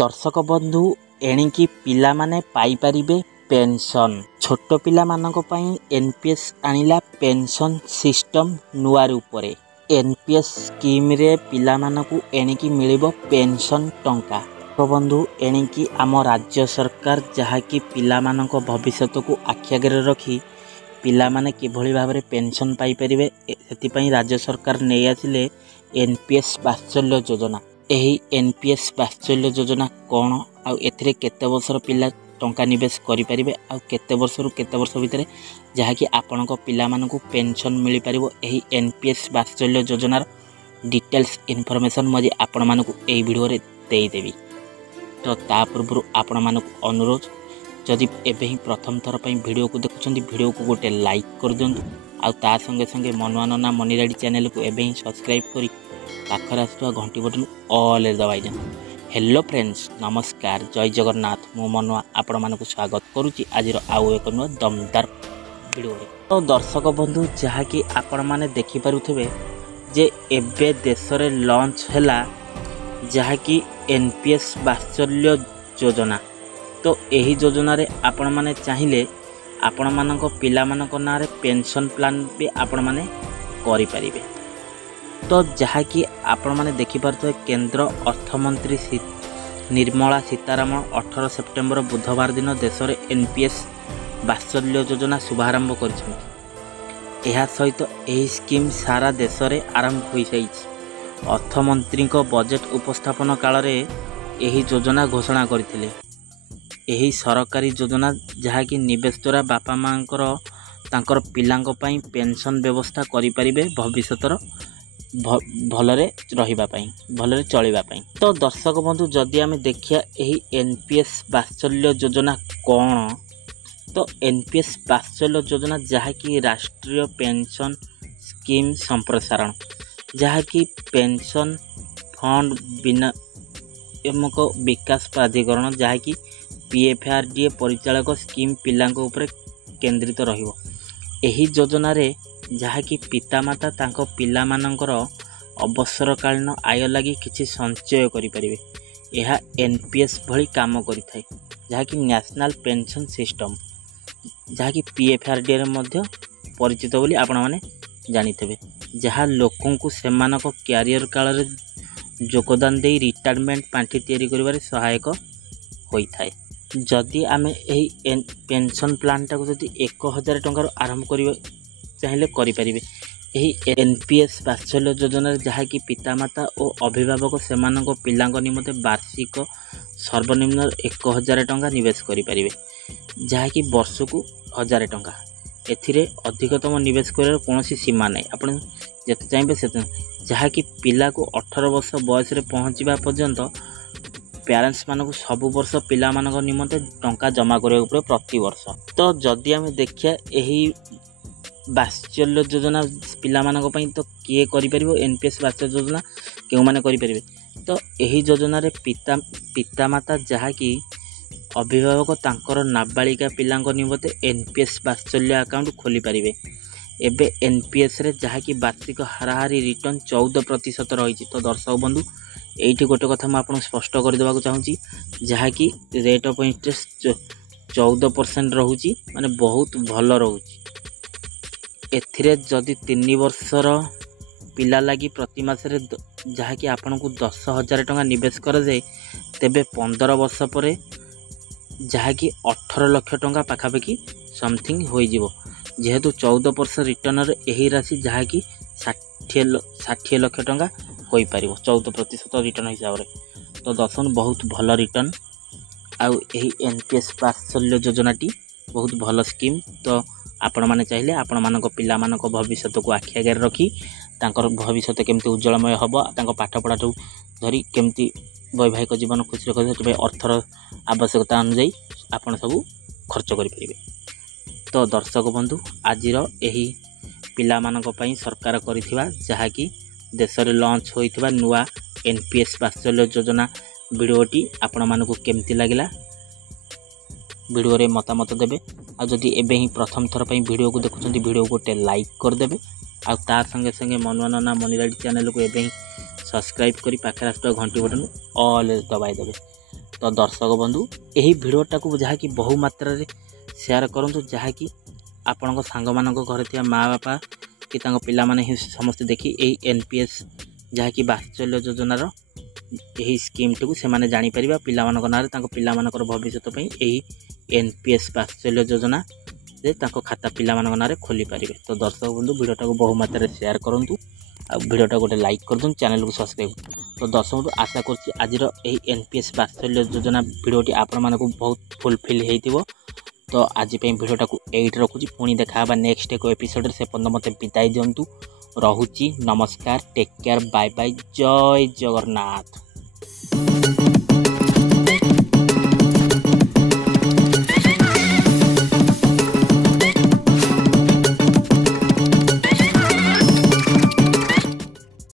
दर्शक बंधु एणिकी पिला माने पाई परिबे पेंशन। छोट पिला मानक पई एनपीएस आनिला पेंशन सिस्टम नुआ रूपरे। एनपीएस स्कीम रे पिला मानकु एणिकी मिलिबो पेंशन टंका। तो बंधु एणिकी आम राज्य सरकार जहाँकि पिला मानक भविष्यत को आखि आगे रखी पिला माने किभली भाव में पेंशन पाई परिबे सेतिपई राज्य सरकार नै आसिले एनपीएस वात्सल्य योजना। यही एनपीएस वात्सल्य योजना कौन आउ एथिरे केते वर्षर पिला टंका निवेश करि परिबे आउ केते वर्षरु केते वर्ष भितर जहाँकि आपणक पिला मानकु पेंशन मिली परिबो। यही एनपीएस वात्सल्य योजनार डिटेल्स इनफॉरमेशन मजे आपण मानकु एही वीडियो रे देई देबी। तो ता पूर्व आपण मानकु अनुरोध जदि एबे ही प्रथम थर पई वीडियो को देखुछंती वीडियो को गोटे लाइक कर दियंतु आउ ता संगे संगे मनुआ नना मनीराडी चैनल को एबे ही सब्सक्राइब करी पाखर आसुवा घंटी बटन ऑल रे दबाई दियंतु। हेलो फ्रेंड्स नमस्कार जय जगन्नाथ मु मनुआ आपण मानकु स्वागत करूची आज आउ एक नुआ दमदार वीडियो रे। तो दर्शक बंधु जहाँकि आपण माने देखि पारुथिबे जे एबे देश रे लॉन्च हैला जहाँकि एनपीएस वात्सल्य योजना। तो यही योजना रे आपण माने चाहिए आपण मानक पिला मानक ना रे पेंशन प्लान भी आपण माने करि परिबे। तो जहाँकि आपण माने देखि पारथो केंद्र अर्थमंत्री निर्मला सीतारामन 18 सेप्टेम्बर बुधवार दिन देश रे एनपीएस वात्सल्य योजना शुभारंभ करिसथि। एहा सहित एही स्कीम सारा देश रे आरंभ होई जाइछि। अर्थमंत्री को बजेट उपस्थापन काल रे एही योजना घोषणा करथिले। यही सरकारी योजना जहाँकि निवेश द्वारा बापा माँकर तांकर पिलांक पई पेंशन व्यवस्था करि परिबे भविष्यतर भलरे रहिबा पई भलरे चलिबा पई। तो दर्शक बंधु जदि आमे देखिया यही एनपीएस वात्सल्य योजना कौन तो एनपीएस वात्सल्य योजना जहाँकि राष्ट्रीय पेंशन स्कीम संप्रसारण जहाँकि पेंशन फंड बिना एमक विकास प्राधिकरण जहाँकि पीएफआरडीए परिचालक स्कीम पिलांक ऊपर केंद्रित रहिबो। एही योजना रे जहाँकि पितामाता तांको पिला मानकर अवसरकालीन आय लगी किछि संचय करि परिबे। एहा एनपीएस भली काम करिथाय जहाँकि नेशनल पेंशन सिस्टम जहाँकि पीएफआरडीए रे मध्य परिचित बोली आपण माने जानिथिबे। जहाँ लोकों को सेमानक कैरियर काल रे योगदान दे रिटायरमेंट पांठी तैयारी करिबारे सहायक होइथाय। जदि आमे एही पेंशन प्लान टाको जदि 1000 टंकार आरंभ करिवे चाहिले करि परिबे। एही एनपीएस वात्सल्य योजना जहाँकि पितामाता और अभिभावक सेमानक पिलांक निमते वार्षिक सर्वनिम्न 1000 टंका निवेश करि परिबे जहाँकि वर्षकु 1000 टंका। एथिरे अधिकतम निवेश कर कौनसी सीमा नहीं आपण जते चाहिए से जहाँकि पिला को 18 वर्ष बयस रे पहुँचवा पर्यंत पेरेंट्स मानक सब वर्ष पिला मानक निमंते टंका जमा करिया पड़े प्रति वर्ष। तो जदि आमे देखिया एही वात्सल्य योजना पिला मानक पई तो किए करि परिबो एनपीएस वात्सल्य योजना केउ माने करि परिबे। तो एही योजना रे पितामाता जहाँकि अभिभावक तांकर नाबालिका पिलांक निमते एनपीएस वात्सल्य अकाउंट खोली परिबे। एबे एनपीएस रे जहाँकि वार्षिक हाराहारी रिटर्न 14% रही। तो दर्शक बंधु एठी गोटे कथा मैं आपको स्पष्ट कर देबाक चाहूँगी जहाँकि रेट ऑफ इंटरेस्ट 14% रोची माने बहुत भल रोची। एथिरे जदि 3 वर्षर पिला लगी प्रति मासरे जहाँकि आपन को 10,000 टंका निवेश कर जाए तेबे 15 वर्ष पर जहाँकि 18 लाख टंका पाखापाखि समथिंग हो जेहेतु 14% रिटर्न यही राशि जहाँकि 60 लाख टंका हो पार 14% रिटर्न हिसाब से। तो दर्शन बहुत भल रिटर्न आउ यही एनपीएस वात्सल्य योजनाटी बहुत भल स्कीम। तो आपण माने चाहिए आपण मानक पिला मानक भविष्यत को आखि आगे रखी तांकर भविष्यत केमती उज्जवलमय हबो तांको पाठ पढ़ाठू धरी केमती वैवाहिक जीवन खुशी रखिए अर्थर आवश्यकता अनुଯାयी आपण सब खर्च करें। तो दर्शक बंधु आज यही पिला मानक पई सरकार करिथिबा जहाँकि देश रे लॉन्च होइथिबा नुआ एनपीएस वात्सल्य योजना वीडियोटी आपण मानकु केमती लागिला वीडियो रे मतामत देबे। आ जदि एबे ही प्रथम थर पई वीडियो को देखुछंती वीडियो गोटे लाइक कर देबे आ ता संगे संगे मनुआ नना मनीराडी चैनल को एबे ही सब्सक्राइब करी पाखरे आसुवा घंटी बटन ऑल दबाई देबे। तो दर्शक बंधु यही भिडियोटा को जहाँकि बहु मात्रा शेयर करूँ जहाँकि आपण सांग मान घर थी माँ बापा कि पिला माने ही समस्त देखी यही एनपीएस जहाँकि वात्सल्य योजनार यही स्कीम टी से माने जानी परिबा पिला मानक नारे पिला मानकर भविष्य पे यही एनपीएस वात्सल्य योजना जे खाता पिला मानक नारे खोली पारिबे। तो दर्शक बंधु भिडियोटा को बहु मात्रा शेयर करंतु आ भिडियोटा गोटे लाइक कर दूँ चैनल को सब्सक्राइब। तो दर्शक बंधु आशा करछि आजिर यही एनपीएस वात्सल्य योजना भिडियोटी आपण मानक बहुत फुलफिल हेइतिबो। तो आज भिडियोटा को एट रखुची पुणी देखा नेक्स्ट एक एपिसोड से पर्यंत मत बिताई दिंतु। रहुची नमस्कार टेक केयर बाय बाय जय जगन्नाथ।